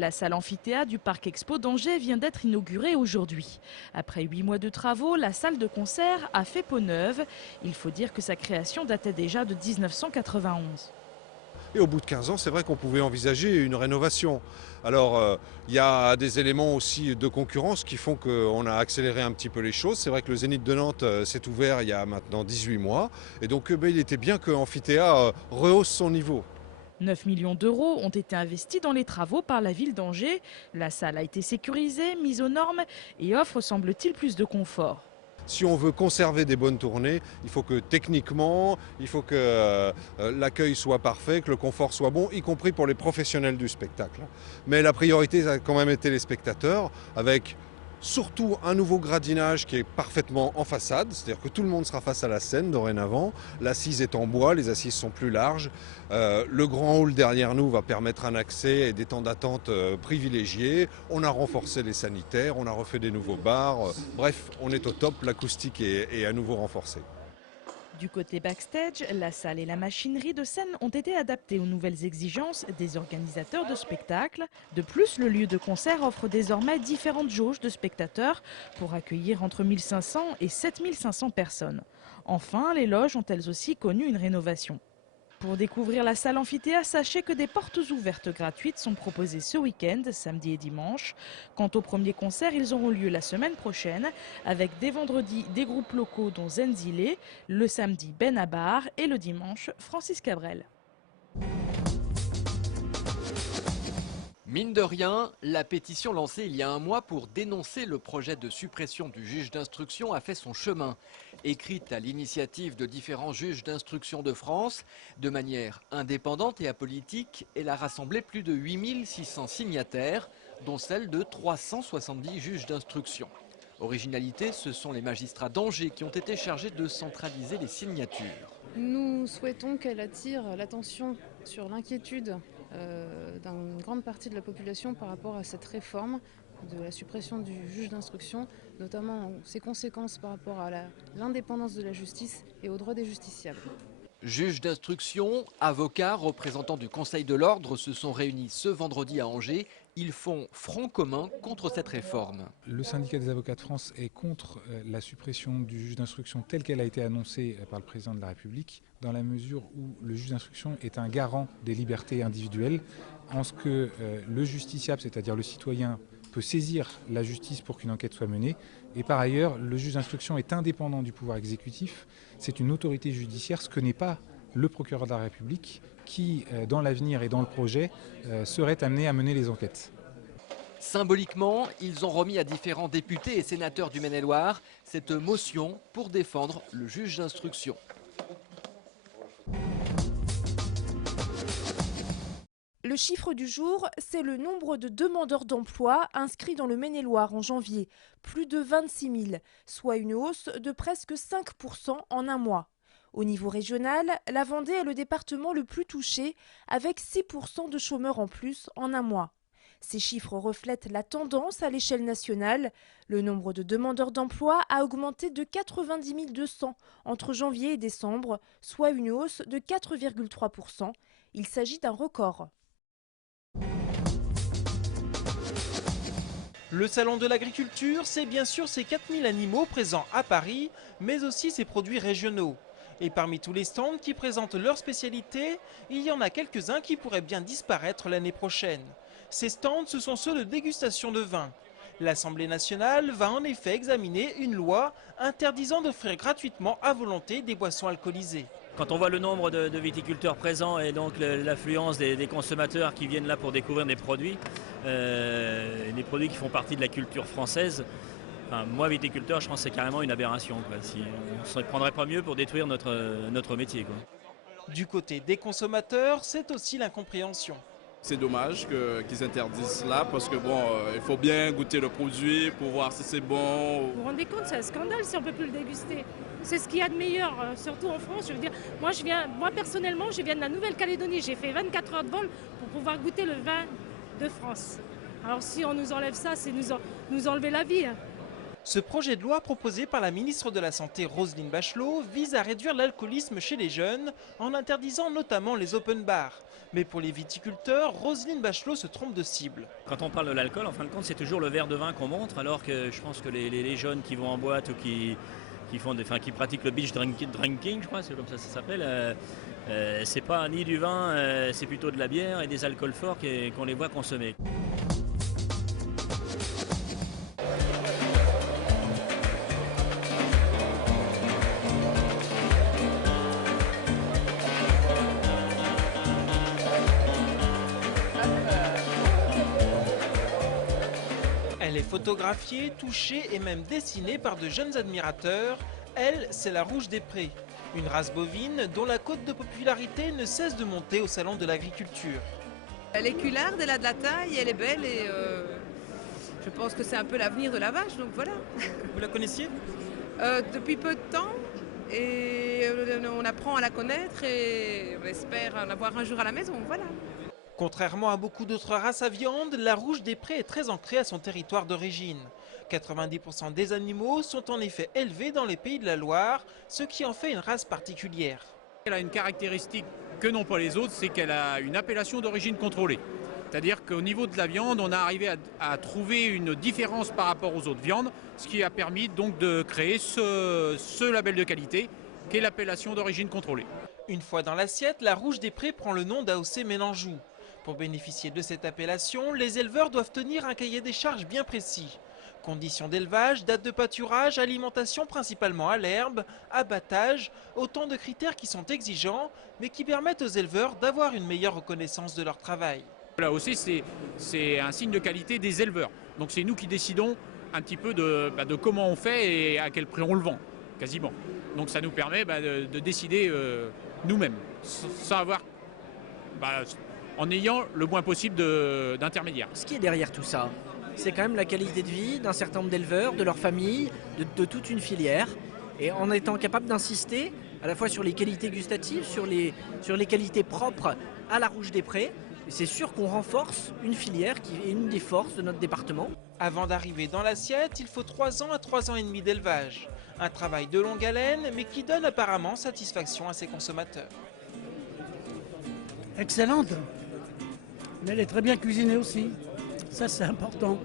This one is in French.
La salle amphithéâtre du Parc Expo d'Angers vient d'être inaugurée aujourd'hui. Après 8 mois de travaux, la salle de concert a fait peau neuve. Il faut dire que sa création datait déjà de 1991. Et au bout de 15 ans, c'est vrai qu'on pouvait envisager une rénovation. Alors, il y a des éléments aussi de concurrence qui font qu'on a accéléré un petit peu les choses. C'est vrai que le Zénith de Nantes s'est ouvert il y a maintenant 18 mois. Et donc, il était bien que Amphithéâtre rehausse son niveau. 9 millions d'euros ont été investis dans les travaux par la ville d'Angers. La salle a été sécurisée, mise aux normes et offre, semble-t-il, plus de confort. Si on veut conserver des bonnes tournées, il faut que techniquement, il faut que l'accueil soit parfait, que le confort soit bon, y compris pour les professionnels du spectacle. Mais la priorité a quand même été les spectateurs, avec surtout un nouveau gradinage qui est parfaitement en façade, c'est-à-dire que tout le monde sera face à la scène dorénavant. L'assise est en bois, les assises sont plus larges. Le grand hall derrière nous va permettre un accès et des temps d'attente privilégiés. On a renforcé les sanitaires, on a refait des nouveaux bars. Bref, on est au top, l'acoustique est à nouveau renforcée. Du côté backstage, la salle et la machinerie de scène ont été adaptées aux nouvelles exigences des organisateurs de spectacles. De plus, le lieu de concert offre désormais différentes jauges de spectateurs pour accueillir entre 1500 et 7500 personnes. Enfin, les loges ont elles aussi connu une rénovation. Pour découvrir la salle amphithéâtre, sachez que des portes ouvertes gratuites sont proposées ce week-end, samedi et dimanche. Quant aux premiers concerts, ils auront lieu la semaine prochaine, avec dès vendredi des groupes locaux dont Zenzile, le samedi Benabar et le dimanche Francis Cabrel. Mine de rien, la pétition lancée il y a un mois pour dénoncer le projet de suppression du juge d'instruction a fait son chemin. Écrite à l'initiative de différents juges d'instruction de France, de manière indépendante et apolitique, elle a rassemblé plus de 8600 signataires, dont celle de 370 juges d'instruction. Originalité, ce sont les magistrats d'Angers qui ont été chargés de centraliser les signatures. Nous souhaitons qu'elle attire l'attention sur l'inquiétude d'une grande partie de la population par rapport à cette réforme de la suppression du juge d'instruction, notamment ses conséquences par rapport à l'indépendance de la justice et aux droits des justiciables. Juges d'instruction, avocats, représentants du Conseil de l'Ordre se sont réunis ce vendredi à Angers. Ils font front commun contre cette réforme. Le syndicat des avocats de France est contre la suppression du juge d'instruction telle qu'elle a été annoncée par le président de la République, dans la mesure où le juge d'instruction est un garant des libertés individuelles, en ce que le justiciable, c'est-à-dire le citoyen, peut saisir la justice pour qu'une enquête soit menée. Et par ailleurs, le juge d'instruction est indépendant du pouvoir exécutif. C'est une autorité judiciaire, ce que n'est pas le procureur de la République, qui, dans l'avenir et dans le projet, serait amené à mener les enquêtes. Symboliquement, ils ont remis à différents députés et sénateurs du Maine-et-Loire cette motion pour défendre le juge d'instruction. Le chiffre du jour, c'est le nombre de demandeurs d'emploi inscrits dans le Maine-et-Loire en janvier, plus de 26 000, soit une hausse de presque 5% en un mois. Au niveau régional, la Vendée est le département le plus touché, avec 6% de chômeurs en plus en un mois. Ces chiffres reflètent la tendance à l'échelle nationale. Le nombre de demandeurs d'emploi a augmenté de 90 200 entre janvier et décembre, soit une hausse de 4,3%. Il s'agit d'un record. Le salon de l'agriculture, c'est bien sûr ces 4000 animaux présents à Paris, mais aussi ses produits régionaux. Et parmi tous les stands qui présentent leurs spécialités, il y en a quelques-uns qui pourraient bien disparaître l'année prochaine. Ces stands, ce sont ceux de dégustation de vin. L'Assemblée nationale va en effet examiner une loi interdisant d'offrir gratuitement à volonté des boissons alcoolisées. Quand on voit le nombre de viticulteurs présents et donc l'affluence des consommateurs qui viennent là pour découvrir des produits qui font partie de la culture française, enfin, moi viticulteur, je pense que c'est carrément une aberration. Si on ne se prendrait pas mieux pour détruire notre métier, quoi. Du côté des consommateurs, c'est aussi l'incompréhension. C'est dommage qu'ils interdisent cela parce que bon, il faut bien goûter le produit pour voir si c'est bon. Vous vous rendez compte, c'est un scandale si on ne peut plus le déguster. C'est ce qu'il y a de meilleur, surtout en France. Je veux dire, moi personnellement, je viens de la Nouvelle-Calédonie. J'ai fait 24 heures de vol pour pouvoir goûter le vin de France. Alors si on nous enlève ça, c'est nous enlever la vie. Ce projet de loi proposé par la ministre de la Santé Roselyne Bachelot vise à réduire l'alcoolisme chez les jeunes en interdisant notamment les open bars. Mais pour les viticulteurs, Roselyne Bachelot se trompe de cible. Quand on parle de l'alcool, en fin de compte, c'est toujours le verre de vin qu'on montre, alors que je pense que les jeunes qui vont en boîte ou qui pratiquent le beach drinking, je crois, c'est comme ça s'appelle, c'est pas ni du vin, c'est plutôt de la bière et des alcools forts qu'on les voit consommer. Elle est photographiée, touchée et même dessinée par de jeunes admirateurs. Elle, c'est la Rouge des Prés, une race bovine dont la cote de popularité ne cesse de monter au salon de l'agriculture. Elle est cularde, elle a de la taille, elle est belle et je pense que c'est un peu l'avenir de la vache, donc voilà. Vous la connaissiez? Depuis peu de temps et on apprend à la connaître et on espère en avoir un jour à la maison, voilà. Contrairement à beaucoup d'autres races à viande, la Rouge des Prés est très ancrée à son territoire d'origine. 90% des animaux sont en effet élevés dans les Pays de la Loire, ce qui en fait une race particulière. Elle a une caractéristique que n'ont pas les autres, c'est qu'elle a une appellation d'origine contrôlée. C'est-à-dire qu'au niveau de la viande, on a arrivé à trouver une différence par rapport aux autres viandes, ce qui a permis donc de créer ce label de qualité, qui est l'appellation d'origine contrôlée. Une fois dans l'assiette, la Rouge des Prés prend le nom d'AOC Mélangeau. Pour bénéficier de cette appellation, les éleveurs doivent tenir un cahier des charges bien précis. Conditions d'élevage, date de pâturage, alimentation principalement à l'herbe, abattage, autant de critères qui sont exigeants, mais qui permettent aux éleveurs d'avoir une meilleure reconnaissance de leur travail. Là aussi, c'est un signe de qualité des éleveurs. Donc c'est nous qui décidons un petit peu de comment on fait et à quel prix on le vend, quasiment. Donc ça nous permet de décider nous-mêmes, sans avoir... en ayant le moins possible d'intermédiaires. Ce qui est derrière tout ça, c'est quand même la qualité de vie d'un certain nombre d'éleveurs, de leur famille, de toute une filière. Et en étant capable d'insister à la fois sur les qualités gustatives, sur les qualités propres à la Rouge des Prés, c'est sûr qu'on renforce une filière qui est une des forces de notre département. Avant d'arriver dans l'assiette, il faut 3 ans à 3 ans et demi d'élevage. Un travail de longue haleine, mais qui donne apparemment satisfaction à ses consommateurs. Excellente. Mais elle est très bien cuisinée aussi. Ça, c'est important.